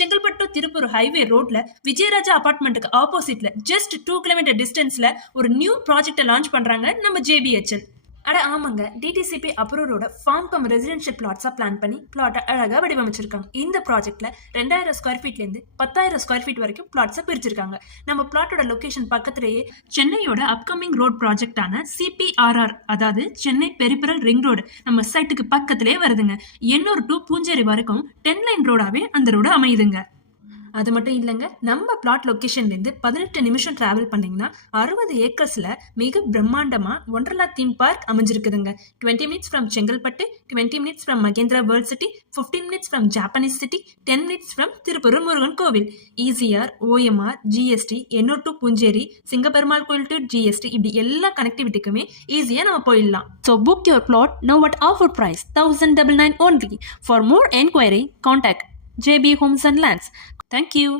Chengalpattu Tiruppur highway ரோட்ல விஜயராஜா அபார்ட்மெண்ட்டுக்கு ஆப்போசிட்ல just 2 kilometre டிஸ்டன்ஸ்ல ஒரு நியூ ப்ராஜெக்டை லான்ச் பண்றாங்க நம்ம ஜேபிஹெச்எல். அட ஆமாங்க, டிடிசிபி அப்ரூவோட ஃபார்ம் கம் ரெசிடென்ஷியல் பிளாட்ஸா பிளான் பண்ணி பிளாட்டை அழகா வடிவமைச்சிருக்காங்க. இந்த ப்ராஜெக்ட்ல 2000 ஸ்கொயர் ஃபீட்ல இருந்து 10,000 ஸ்கொயர் ஃபீட் வரைக்கும் பிளாட்ஸை பிரிச்சிருக்காங்க. நம்ம பிளாட்டோட லொகேஷன் பக்கத்திலேயே சென்னையோட அப்கமிங் ரோட் ப்ராஜெக்டான சிபிஆர்ஆர், அதாவது சென்னை பெரிபரல் ரிங் ரோடு நம்ம சைட்டுக்கு பக்கத்திலே வருதுங்க. எண்ணூர் டு பூஞ்சேரி வரைக்கும் 10 லைன் ரோடாவே அந்த ரோடு அமையுதுங்க. அது மட்டும் இல்லைங்க, நம்ம பிளாட் லொக்கேஷன்லேருந்து 18 நிமிஷம் டிராவல் பண்ணிங்கன்னா 60 ஏக்கர்ஸில் மிக பிரம்மாண்டமாக ஒண்டர்லா தீம் பார்க் அமைஞ்சிருக்குதுங்க. 20 minutes from Chengalpattu, 20 minutes from Mahindra world city, 15 minutes from Japanese city, 10 minutes from Tiruppur Murugan கோவில். ECR, OMR, GST, Ennore to Punjeri, Singaperumal Koil to GST, இப்படி எல்லா கனெக்டிவிட்டிக்குமே ஈஸியாக நம்ம போயிடலாம். So book your plot now at offer price 1,099 only. For more enquiry, contact JB Homes and Lands. Thank you.